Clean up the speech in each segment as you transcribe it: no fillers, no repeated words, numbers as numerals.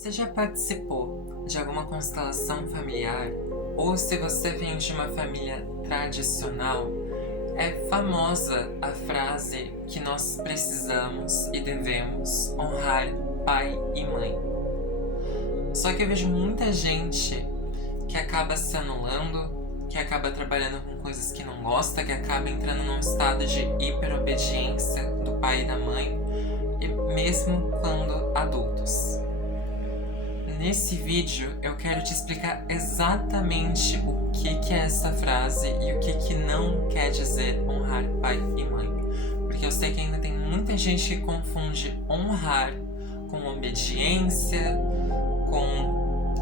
Você já participou de alguma constelação familiar? Ou se você vem de uma família tradicional, é famosa a frase que nós precisamos e devemos honrar pai e mãe. Só que eu vejo muita gente que acaba se anulando, que acaba trabalhando com coisas que não gosta, que acaba entrando num estado de hiperobediência do pai e da mãe, e mesmo quando adultos. Nesse vídeo eu quero te explicar exatamente o que é essa frase e o que não quer dizer honrar pai e mãe. Porque eu sei que ainda tem muita gente que confunde honrar com obediência, com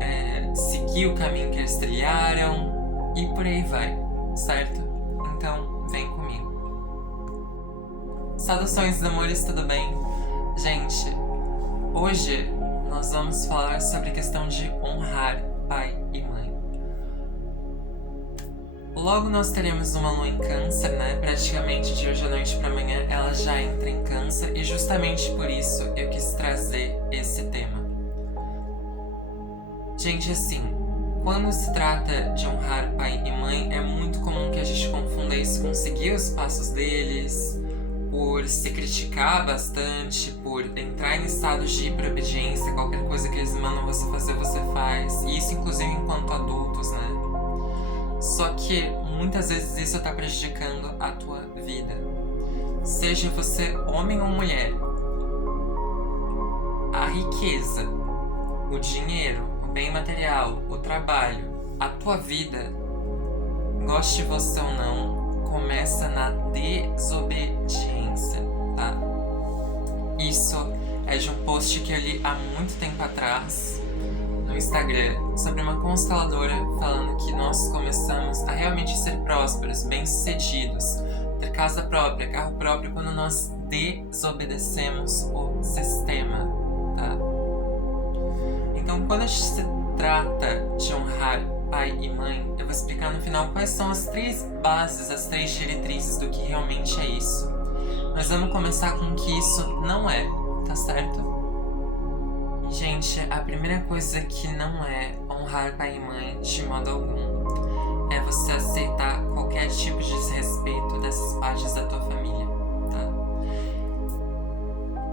seguir o caminho que eles trilharam e por aí vai, certo? Então vem comigo. Saudações, amores, tudo bem? Gente, hoje nós vamos falar sobre a questão de honrar pai e mãe. Logo nós teremos uma lua em câncer, né? Praticamente de hoje à noite para amanhã ela já entra em câncer e justamente por isso eu quis trazer esse tema. Gente, assim, quando se trata de honrar pai e mãe, é muito comum que a gente confunda isso com seguir os passos deles, por se criticar bastante, por entrar em estados de hiperobediência, qualquer coisa que eles mandam você fazer, você faz. E isso inclusive enquanto adultos, né? Só que muitas vezes isso tá prejudicando a tua vida. Seja você homem ou mulher, a riqueza, o dinheiro, o bem material, o trabalho, a tua vida, goste você ou não, começa na desobediência, tá? Isso é de um post que eu li há muito tempo atrás no Instagram sobre uma consteladora falando que nós começamos a realmente ser prósperos, bem-sucedidos, ter casa própria, carro próprio quando nós desobedecemos o sistema, tá? Então, quando a gente se trata de honrar pai e mãe, eu vou explicar no final quais são as três bases, as três diretrizes do que realmente é isso. Mas vamos começar com o que isso não é, tá certo? Gente, a primeira coisa que não é honrar pai e mãe de modo algum é você aceitar qualquer tipo de desrespeito dessas partes da tua família, tá?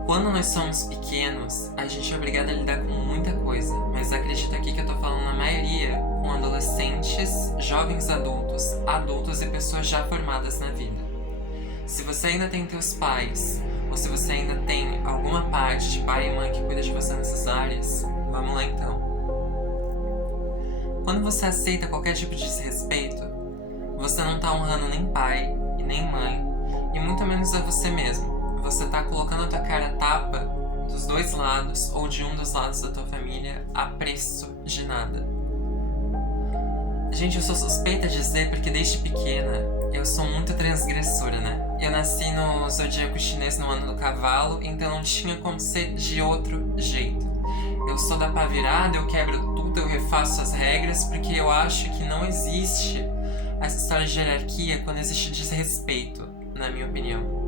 Quando nós somos pequenos, a gente é obrigado a lidar com muita coisa, mas acredita aqui que eu tô falando na maioria com adolescentes, jovens adultos e pessoas já formadas na vida. Se você ainda tem teus pais, ou se você ainda tem alguma parte de pai e mãe que cuida de você nessas áreas, vamos lá então. Quando você aceita qualquer tipo de desrespeito, você não tá honrando nem pai e nem mãe, e muito menos a você mesmo. Você tá colocando a tua cara a tapa dos dois lados ou de um dos lados da tua família a preço de nada. Gente, eu sou suspeita de dizer porque desde pequena eu sou muito transgressora, né? Eu nasci no zodíaco chinês no ano do cavalo, então não tinha como ser de outro jeito. Eu sou da pá virada, eu quebro tudo, eu refaço as regras, porque eu acho que não existe essa história de hierarquia quando existe desrespeito, na minha opinião.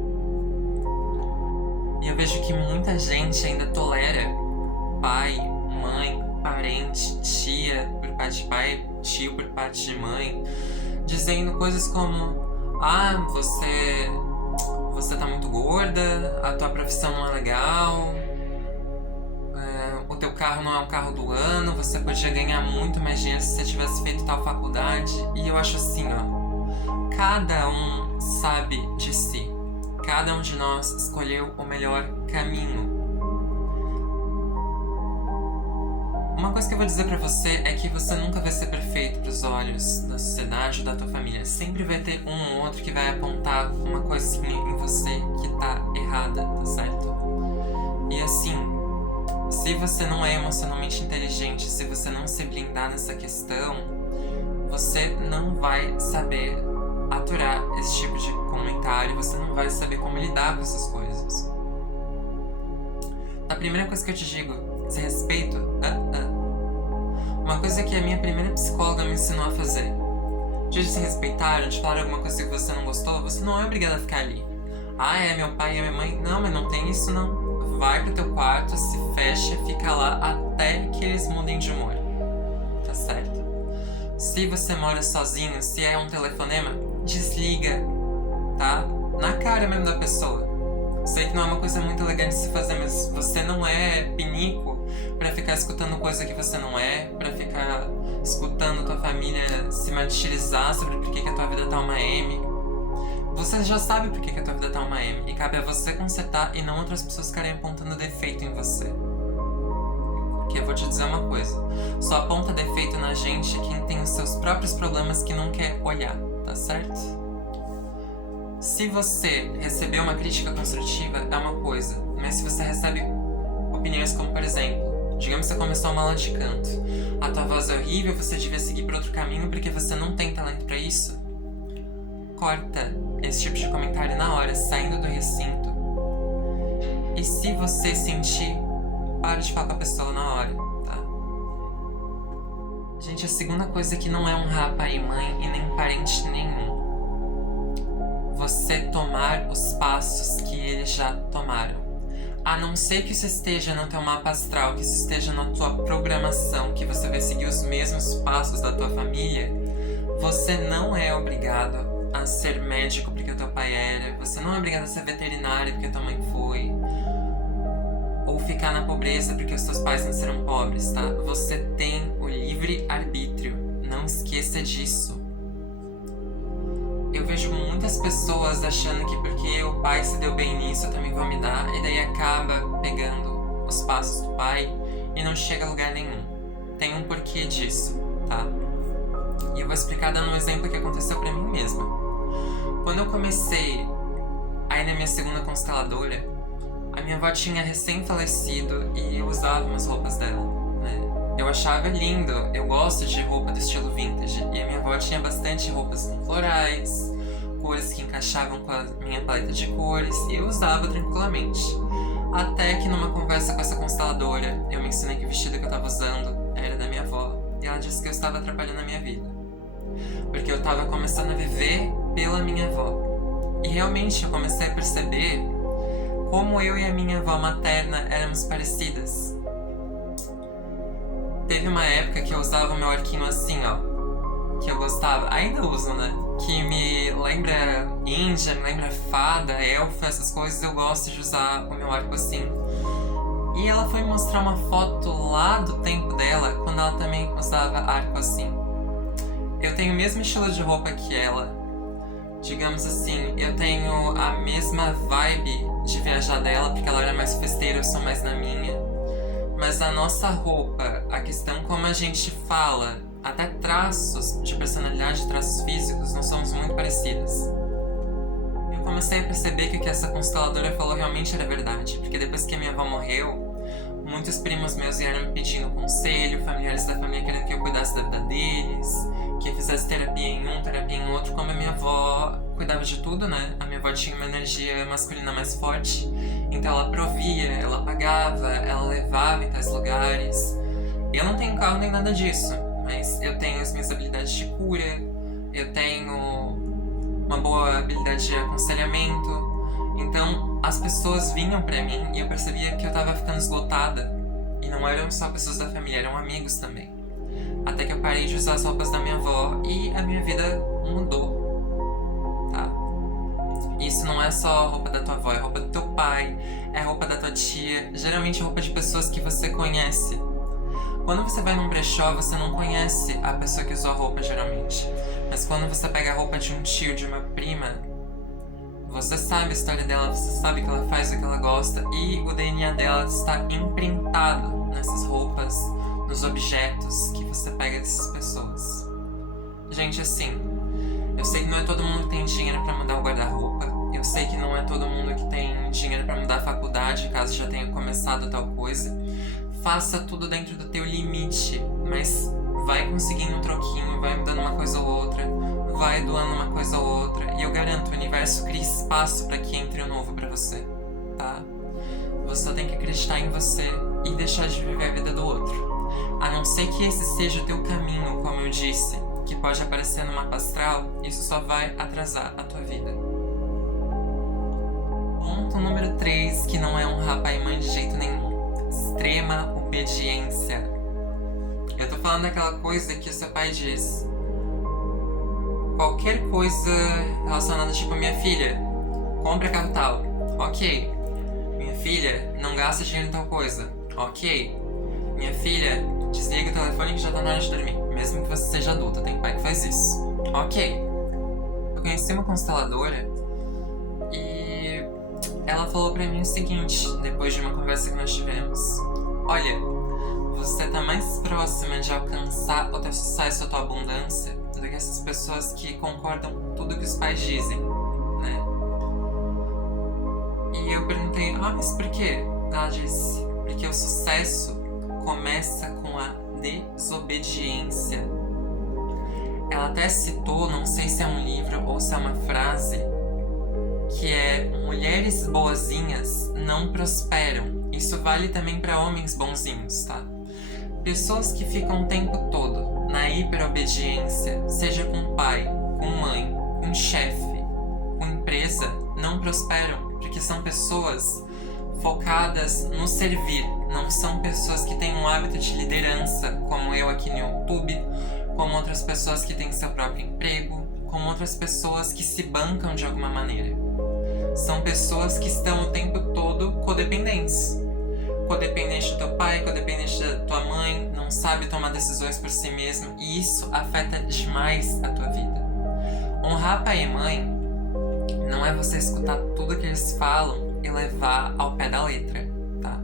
E eu vejo que muita gente ainda tolera pai, mãe, parente, tia por parte de pai, tio por parte de mãe, dizendo coisas como: ah, você tá muito gorda, a tua profissão não é legal, o teu carro não é o carro do ano, você podia ganhar muito mais dinheiro se você tivesse feito tal faculdade. E eu acho assim, ó, cada um sabe de si. Cada um de nós escolheu o melhor caminho. Uma coisa que eu vou dizer pra você é que você nunca vai ser perfeito pros olhos da sociedade ou da tua família. Sempre vai ter um ou outro que vai apontar uma coisinha em você que tá errada, tá certo? E assim, se você não é emocionalmente inteligente, se você não se blindar nessa questão, você não vai saber aturar esse tipo de comentário, você não vai saber como lidar com essas coisas. A primeira coisa que eu te digo, desrespeito, uma coisa que a minha primeira psicóloga me ensinou a fazer. De se respeitar, de falar alguma coisa que você não gostou, você não é obrigado a ficar ali. Ah, é meu pai e minha mãe. Não, mas não tem isso não. Vai pro teu quarto, se fecha, fica lá até eles mudem de humor, tá certo? Se você mora sozinho, se é um telefonema, desliga, tá? Na cara mesmo da pessoa. Sei que não é uma coisa muito legal de se fazer, mas você não é pinico pra ficar escutando coisa que você não é, pra ficar escutando tua família se martirizar sobre por que a tua vida tá uma M. Você já sabe por que a tua vida tá uma M, e cabe a você consertar e não outras pessoas ficarem apontando defeito em você. Que eu vou te dizer uma coisa, só aponta defeito na gente quem tem os seus próprios problemas que não quer olhar, tá certo? Se você recebeu uma crítica construtiva, é uma coisa, mas se você recebe opiniões como, por exemplo, digamos que você começou uma aula de canto, a tua voz é horrível, você devia seguir por outro caminho porque você não tem talento pra isso, corta esse tipo de comentário na hora, saindo do recinto. E se você sentir, para de falar com a pessoa na hora, tá? Gente, a segunda coisa é que não é honrar pai e mãe e nem parente nenhum. Você tomar os passos que eles já tomaram. A não ser que isso esteja no teu mapa astral, que isso esteja na tua programação, que você vai seguir os mesmos passos da tua família, você não é obrigado a ser médico porque o teu pai era, você não é obrigado a ser veterinário porque a tua mãe foi, ou ficar na pobreza porque os seus pais nasceram pobres, tá? Você tem o livre arbítrio, não esqueça disso. Eu vejo muitas pessoas achando que porque o pai se deu bem nisso, eu também vou me dar, e daí acaba pegando os passos do pai e não chega a lugar nenhum. Tem um porquê disso, tá? E eu vou explicar dando um exemplo que aconteceu pra mim mesma. Quando eu comecei a ir na minha segunda consteladora, a minha avó tinha recém-falecido e eu usava umas roupas dela, né? Eu achava lindo, eu gosto de roupa do estilo vintage, e a minha avó tinha bastante roupas com florais, cores que encaixavam com a minha paleta de cores, e eu usava tranquilamente. Até que numa conversa com essa consteladora, eu me ensinei que o vestido que eu tava usando era da minha avó, e ela disse que eu estava atrapalhando a minha vida, porque eu tava começando a viver pela minha avó. E realmente eu comecei a perceber como eu e a minha avó materna éramos parecidas. Teve uma época que eu usava o meu arquinho assim, ó, que eu gostava, ainda uso, né? Que me lembra índia, me lembra fada, elfa, essas coisas, eu gosto de usar o meu arco assim. E ela foi me mostrar uma foto lá do tempo dela, quando ela também usava arco assim. Eu tenho o mesmo estilo de roupa que ela, digamos assim, eu tenho a mesma vibe de viajar dela, porque ela era mais festeira, eu sou mais na minha. Mas a nossa roupa, a questão como a gente fala, até traços de personalidade, traços físicos, nós somos muito parecidas. Eu comecei a perceber que o que essa consteladora falou realmente era verdade, porque depois que a minha avó morreu, muitos primos meus vieram me pedindo conselho, familiares da família querendo que eu cuidasse da vida deles, que eu fizesse terapia em um, terapia em outro, como a minha avó cuidava de tudo, né? A minha avó tinha uma energia masculina mais forte, então ela provia, ela pagava, ela levava em tais lugares. Eu não tenho carro nem nada disso, mas eu tenho as minhas habilidades de cura, eu tenho uma boa habilidade de aconselhamento. Então as pessoas vinham pra mim e eu percebia que eu tava ficando esgotada. E não eram só pessoas da família, eram amigos também. Até que eu parei de usar as roupas da minha avó e a minha vida mudou, tá? Isso não é só a roupa da tua avó, é a roupa do teu pai, é a roupa da tua tia, geralmente é roupa de pessoas que você conhece. Quando você vai num brechó, você não conhece a pessoa que usou a roupa, geralmente. Mas quando você pega a roupa de um tio, de uma prima, você sabe a história dela, você sabe que ela faz o que ela gosta e o DNA dela está imprintado nessas roupas, nos objetos que você pega dessas pessoas. Gente, assim, eu sei que não é todo mundo que tem dinheiro pra mudar o guarda-roupa, eu sei que não é todo mundo que tem dinheiro pra mudar a faculdade, caso já tenha começado tal coisa. Faça tudo dentro do teu limite, mas vai conseguindo um troquinho, vai mudando uma coisa ou outra, vai doando uma coisa ou outra, e eu garanto, o universo cria espaço pra que entre o novo pra você, tá? Você só tem que acreditar em você e deixar de viver a vida do outro. A não ser que esse seja o teu caminho, como eu disse, que pode aparecer no mapa astral, isso só vai atrasar a tua vida. Ponto número 3, que não é honrar pai e mãe de jeito nenhum. Extrema obediência. Eu tô falando daquela coisa que o seu pai diz. Qualquer coisa relacionada, tipo, minha filha, compra carro tal. Ok. Minha filha, não gasta dinheiro em tal coisa. Ok. Minha filha, desliga o telefone que já tá na hora de dormir. Mesmo que você seja adulta, tem pai que faz isso. Ok. Eu conheci uma consteladora e ela falou pra mim o seguinte, depois de uma conversa que nós tivemos. Olha, você tá mais próxima de alcançar o teu sucesso, a tua abundância, do que essas pessoas que concordam com tudo que os pais dizem, né? E eu perguntei, mas por quê? Ela disse, porque o sucesso começa com a desobediência. Ela até citou, não sei se é um livro ou se é uma frase, que é: mulheres boazinhas não prosperam. Isso vale também para homens bonzinhos, tá? Pessoas que ficam o tempo todo na hiperobediência, seja com pai, com mãe, com chefe, com empresa, não prosperam, porque são pessoas focadas no servir, não são pessoas que têm um hábito de liderança, como eu aqui no YouTube, como outras pessoas que têm seu próprio emprego, como outras pessoas que se bancam de alguma maneira. São pessoas que estão o tempo todo codependentes. Codependente do teu pai, codependente da tua mãe, não sabe tomar decisões por si mesmo, e isso afeta demais a tua vida. Honrar pai e mãe não é você escutar tudo que eles falam e levar ao pé da letra, tá?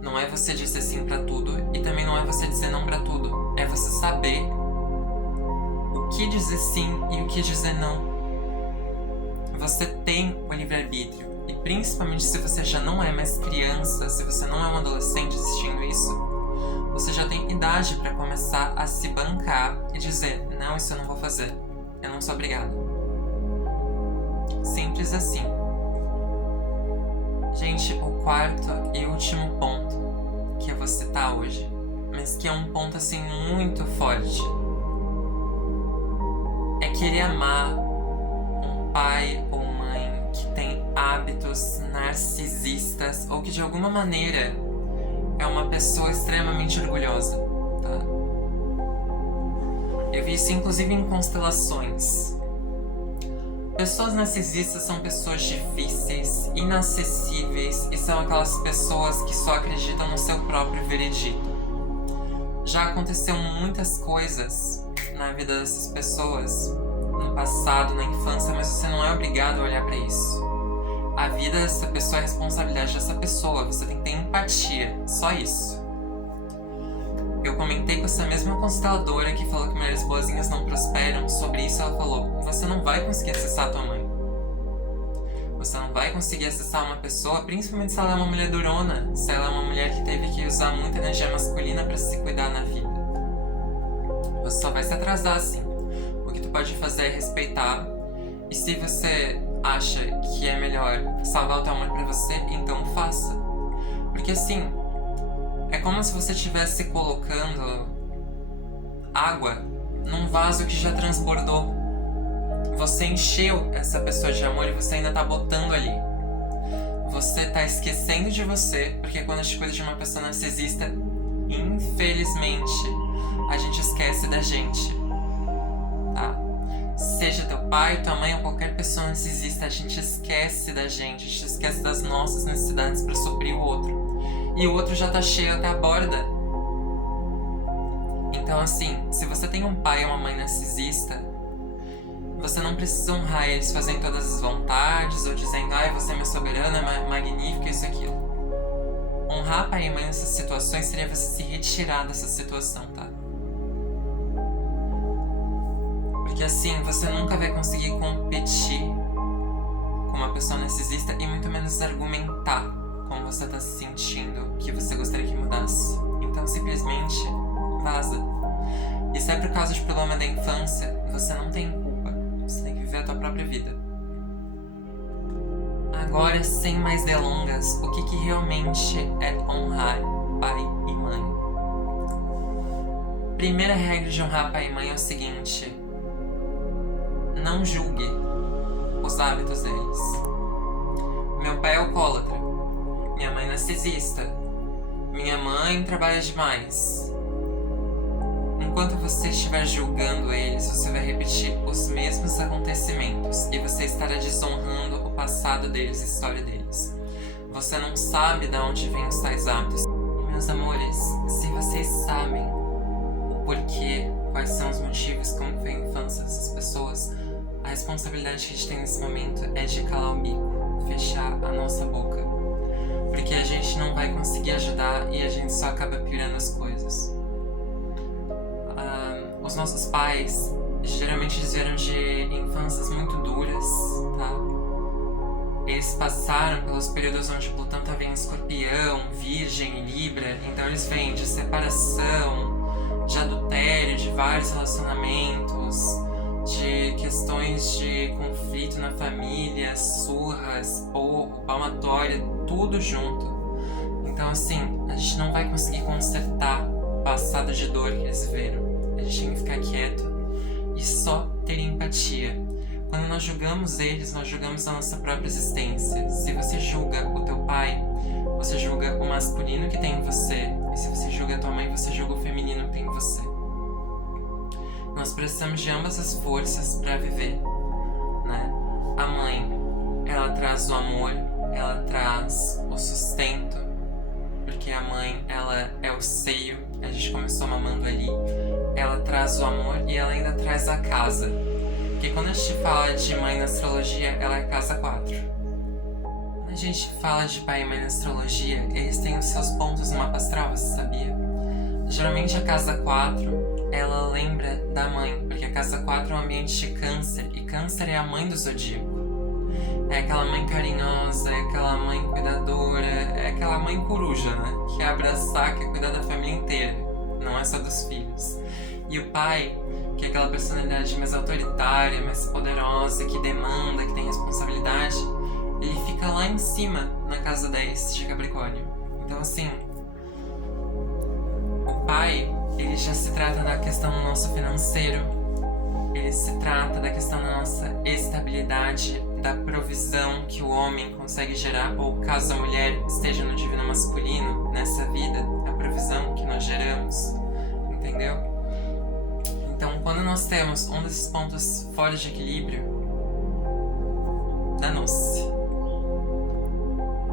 Não é você dizer sim pra tudo e também não é você dizer não pra tudo. É você saber o que dizer sim e o que dizer não. Você tem o livre-arbítrio. E principalmente se você já não é mais criança, se você não é um adolescente assistindo isso, você já tem idade pra começar a se bancar e dizer: não, isso eu não vou fazer. Eu não sou obrigado. Simples assim. Gente, o quarto e último ponto que eu vou citar hoje, mas que é um ponto assim muito forte, é querer amar um pai ou mãe que tem hábitos narcisistas ou que de alguma maneira é uma pessoa extremamente orgulhosa, tá? Eu vi isso inclusive em constelações. Pessoas narcisistas são pessoas difíceis, inacessíveis e são aquelas pessoas que só acreditam no seu próprio veredito. Já aconteceu muitas coisas na vida dessas pessoas, no passado, na infância, mas você não é obrigado a olhar pra isso. A vida dessa pessoa é a responsabilidade dessa pessoa, você tem que ter empatia, só isso. Eu comentei com essa mesma consteladora que falou que mulheres boazinhas não prosperam. Sobre isso ela falou: você não vai conseguir acessar a tua mãe. Você não vai conseguir acessar uma pessoa, principalmente se ela é uma mulher durona, se ela é uma mulher que teve que usar muita energia masculina pra se cuidar na vida. Você só vai se atrasar assim. O que tu pode fazer é respeitar. E se você acha que é melhor salvar o teu amor pra você, então faça. Porque assim, é como se você estivesse colocando água num vaso que já transbordou. Você encheu essa pessoa de amor e você ainda tá botando ali. Você tá esquecendo de você, porque quando a gente cuida de uma pessoa narcisista, infelizmente, a gente esquece da gente, tá? Seja teu pai, tua mãe ou qualquer pessoa narcisista, a gente esquece da gente, a gente esquece das nossas necessidades pra suprir o outro. E o outro já tá cheio até a borda. Então assim, se você tem um pai ou uma mãe narcisista, você não precisa honrar eles fazendo todas as vontades ou dizendo: ai, você é minha soberana, magnífica, isso e aquilo. Honrar pai e mãe nessas situações seria você se retirar dessa situação, tá? Porque assim, você nunca vai conseguir competir com uma pessoa narcisista e muito menos argumentar como você tá se sentindo, que você gostaria que mudasse. Então simplesmente vaza. E se é por causa de problema da infância, você não tem culpa. Você tem que viver a tua própria vida. Agora, sem mais delongas, o que realmente é honrar pai e mãe? Primeira regra de honrar pai e mãe é o seguinte: não julgue os hábitos deles. Meu pai é alcoólatra. Minha mãe é narcisista. Minha mãe trabalha demais. enquanto você estiver julgando eles, você vai repetir os mesmos acontecimentos e você estará desonrando o passado deles, a história deles. Você não sabe de onde vêm os tais hábitos. E, meus amores, se vocês sabem o porquê, quais são os motivos, como foi a infância dessas pessoas, a responsabilidade que a gente tem nesse momento é de calar o bico, fechar a nossa boca. Porque a gente não vai conseguir ajudar e a gente só acaba piorando as coisas. Os nossos pais, geralmente eles vieram de infâncias muito duras, tá? Eles passaram pelos períodos onde Plutão estava em Escorpião, Virgem e Libra, então eles vêm de separação, de adultério, de vários relacionamentos, de questões de conflito na família, surras, porro, palmatória, tudo junto. Então assim, a gente não vai conseguir consertar o passado de dor que eles viveram. A gente tem que ficar quieto e só ter empatia. Quando nós julgamos eles, nós julgamos a nossa própria existência. Se você julga o teu pai, você julga o masculino que tem em você. E se você julga a tua mãe, você julga o feminino que tem em você. Nós precisamos de ambas as forças para viver, né? A mãe, ela traz o amor, ela traz o sustento, porque a mãe, ela é o seio, a gente começou mamando ali. Ela traz o amor e ela ainda traz a casa. Porque quando a gente fala de mãe na astrologia, ela é casa 4. Quando a gente fala de pai e mãe na astrologia, eles têm os seus pontos no mapa astral, você sabia? Geralmente a casa 4, ela lembra da mãe, porque a casa 4 é um ambiente de câncer, e câncer é a mãe do zodíaco. É aquela mãe carinhosa, é aquela mãe cuidadora, é aquela mãe coruja, né? Que é abraçar, que é cuidar da família inteira, não é só dos filhos. E o pai, que é aquela personalidade mais autoritária, mais poderosa, que demanda, que tem responsabilidade, ele fica lá em cima, na casa 10 de Capricórnio. Então assim, o pai, ele já se trata da questão do nosso financeiro, ele se trata da questão da nossa estabilidade, da provisão que o homem consegue gerar, ou caso a mulher esteja no divino masculino, nessa vida, a provisão que nós geramos, entendeu? Então, quando nós temos um desses pontos fora de equilíbrio, danou-se.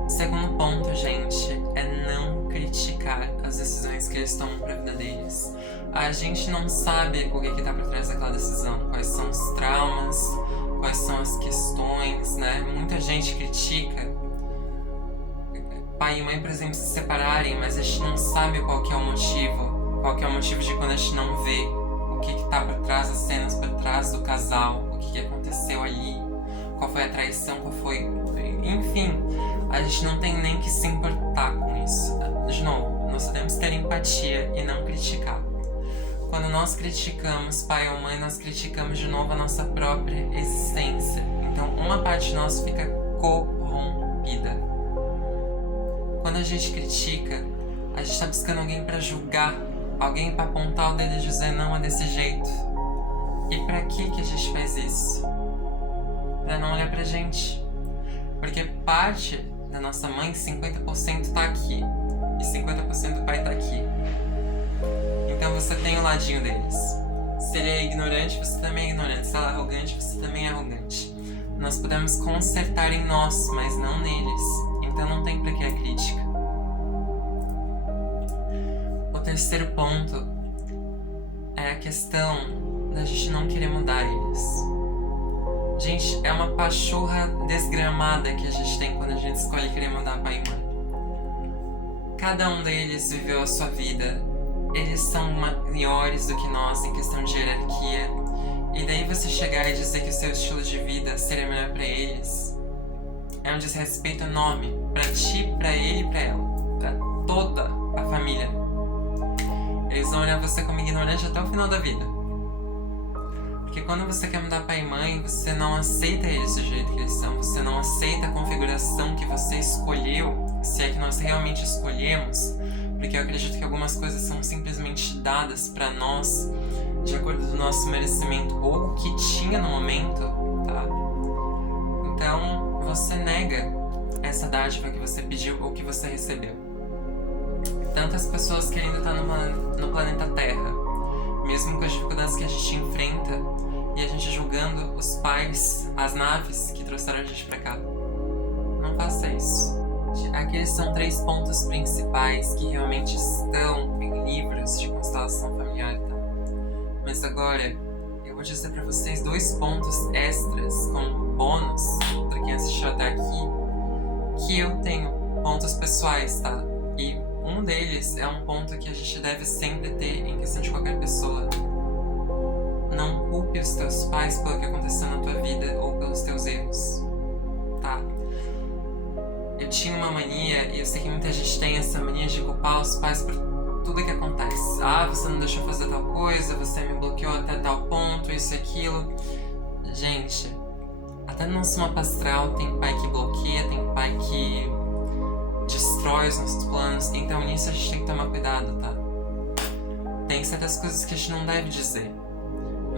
Segundo ponto, gente, é não criticar as decisões que eles tomam pra vida deles. A gente não sabe o que tá por trás daquela decisão, quais são os traumas, quais são as questões, né? Muita gente critica pai e mãe, por exemplo, se separarem, mas a gente não sabe qual que é o motivo de quando a gente não vê o que tá por trás das cenas, por trás do casal, o que aconteceu ali, qual foi a traição, qual foi... Enfim, a gente não tem nem que se importar com isso. De novo, nós devemos ter empatia e não criticar. Quando nós criticamos pai ou mãe, nós criticamos de novo a nossa própria existência. Então, uma parte de nós fica corrompida. Quando a gente critica, a gente tá buscando alguém pra julgar, alguém pra apontar o dedo e dizer não é desse jeito. E pra que a gente faz isso? Pra não olhar pra gente. Porque parte da nossa mãe, 50% tá aqui. E 50% do pai tá aqui. Então você tem o ladinho deles. Se ele é ignorante, você também é ignorante. Se ela é arrogante, você também é arrogante. Nós podemos consertar em nós, mas não neles. Então não tem pra que a crítica. O terceiro ponto é a questão da gente não querer mudar eles. Gente, é uma pachorra desgramada que a gente tem quando a gente escolhe querer mudar pai e mãe. Cada um deles viveu a sua vida. Eles são maiores do que nós em questão de hierarquia. E daí você chegar e dizer que o seu estilo de vida seria melhor pra eles é um desrespeito enorme pra ti, pra ele e pra ela. Pra toda a família. Eles vão olhar você como ignorante até o final da vida. Porque quando você quer mudar pai e mãe, você não aceita eles do jeito que eles são. Você não aceita a configuração que você escolheu, se é que nós realmente escolhemos. Porque eu acredito que algumas coisas são simplesmente dadas pra nós de acordo com o nosso merecimento ou o que tinha no momento, tá? Então, você nega essa dádiva que você pediu ou que você recebeu. Tantas pessoas querendo estar no planeta Terra, mesmo mesmo com as dificuldades que a gente enfrenta e a gente julgando os pais, as naves que trouxeram a gente pra cá. Não faça isso. Aqueles são 3 pontos principais que realmente estão em livros de constelação familiar, tá? Mas agora eu vou dizer pra vocês 2 pontos extras como bônus pra quem assistiu até aqui, que eu tenho pontos pessoais, tá? E um deles é um ponto que a gente deve sempre ter em questão de qualquer pessoa. Não culpe os teus pais pelo que aconteceu na tua vida ou pelos teus erros, tá? Eu tinha uma mania, e eu sei que muita gente tem essa mania de culpar os pais por tudo que acontece. Ah, você não deixou fazer tal coisa, você me bloqueou até tal ponto, isso e aquilo. Gente, até no nosso mapa astral tem pai que bloqueia, tem pai que destrói os nossos planos, então nisso a gente tem que tomar cuidado, tá? Tem certas coisas que a gente não deve dizer,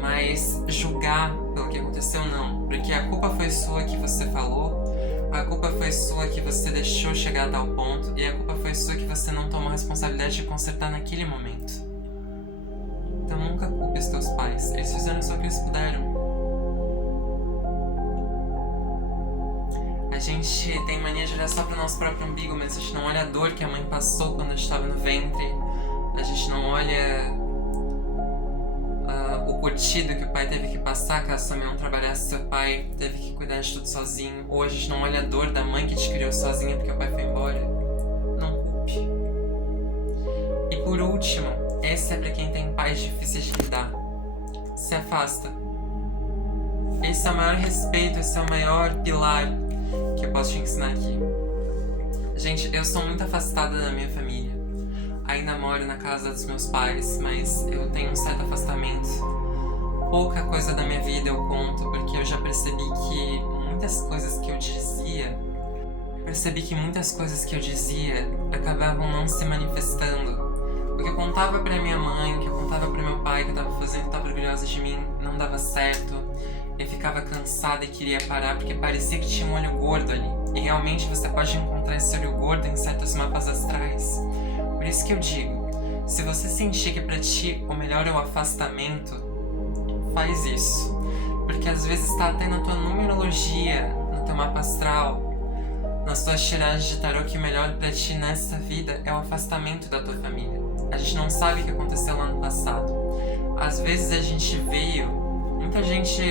mas julgar pelo que aconteceu não, porque a culpa foi sua que você falou, a culpa foi sua que você deixou chegar a tal ponto, e a culpa foi sua que você não tomou a responsabilidade de consertar naquele momento. Então nunca culpe os teus pais, eles fizeram só o que eles puderam. A gente tem mania de olhar só pro nosso próprio umbigo, mas a gente não olha a dor que a mãe passou quando a gente estava no ventre. A gente não olha o curtido que o pai teve que passar caso sua mãe não trabalhasse, seu pai teve que cuidar de tudo sozinho. Ou a gente não olha a dor da mãe que te criou sozinha porque o pai foi embora. Não culpe. E por último, esse é pra quem tem pais difíceis de lidar. Se afasta. Esse é o maior respeito, esse é o maior pilar que eu posso te ensinar aqui. Gente, eu sou muito afastada da minha família. Ainda moro na casa dos meus pais, mas eu tenho um certo afastamento. Pouca coisa da minha vida eu conto, porque eu já percebi que muitas coisas que eu dizia acabavam não se manifestando. O que eu contava pra minha mãe, o que eu contava pro meu pai, que eu tava fazendo, que tava orgulhosa de mim, não dava certo. Eu ficava cansada e queria parar porque parecia que tinha um olho gordo ali. E realmente você pode encontrar esse olho gordo em certos mapas astrais. Por isso que eu digo, se você sentir que pra ti o melhor é o afastamento, faz isso. Porque às vezes tá até na tua numerologia, no teu mapa astral, nas tuas tiragens de tarô, que o melhor pra ti nessa vida é o afastamento da tua família. A gente não sabe o que aconteceu lá no passado. Às vezes a gente veio... Muita gente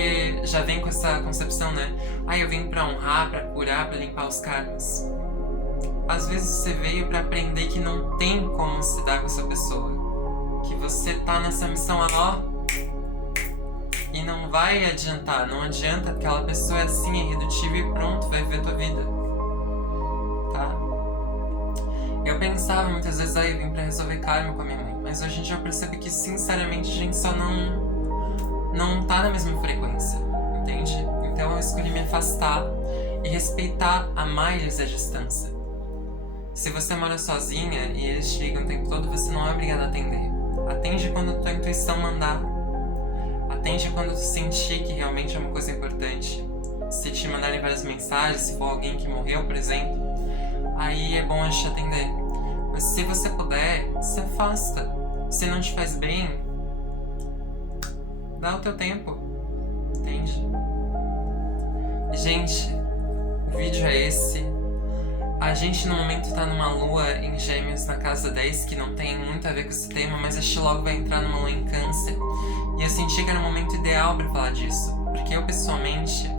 já vem com essa concepção, né? Ah, eu vim pra honrar, pra curar, pra limpar os karmas. Às vezes você veio pra aprender que não tem como se dar com essa pessoa. Que você tá nessa missão e não vai adiantar. Não adianta, aquela pessoa é assim, é irredutível e pronto, vai ver tua vida. Tá? Eu pensava muitas vezes, eu vim pra resolver karma com a minha mãe. Mas hoje em dia eu percebo que, sinceramente, a gente só não tá na mesma frequência, entende? Então eu escolhi me afastar e respeitar, amar eles à distância. Se você mora sozinha e eles te ligam o tempo todo, você não é obrigado a atender. Atende quando tua intuição mandar. Atende quando tu sentir que realmente é uma coisa importante. Se te mandarem várias mensagens, se for alguém que morreu, por exemplo, aí é bom a gente atender. Mas se você puder, se afasta. Se não te faz bem, dá o teu tempo, entende? Gente, o vídeo é esse. A gente no momento tá numa lua em Gêmeos na casa 10, que não tem muito a ver com esse tema, mas a gente logo vai entrar numa lua em Câncer. E eu senti que era o momento ideal pra falar disso, porque eu pessoalmente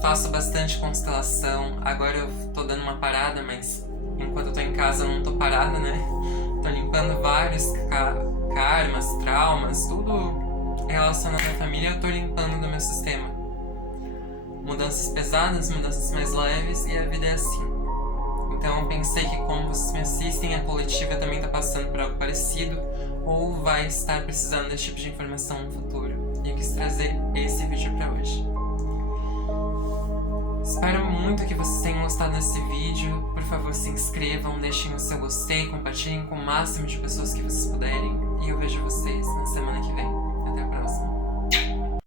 faço bastante constelação. Agora eu tô dando uma parada, mas enquanto eu tô em casa eu não tô parada, né? Tô limpando vários karmas, traumas, tudo relacionado à família, eu tô limpando do meu sistema. Mudanças pesadas, mudanças mais leves, e a vida é assim. Então eu pensei que como vocês me assistem, a coletiva também tá passando por algo parecido, ou vai estar precisando desse tipo de informação no futuro. E eu quis trazer esse vídeo pra hoje. Espero muito que vocês tenham gostado desse vídeo. Por favor, se inscrevam, deixem o seu gostei, compartilhem com o máximo de pessoas que vocês puderem. E eu vejo vocês na semana que vem.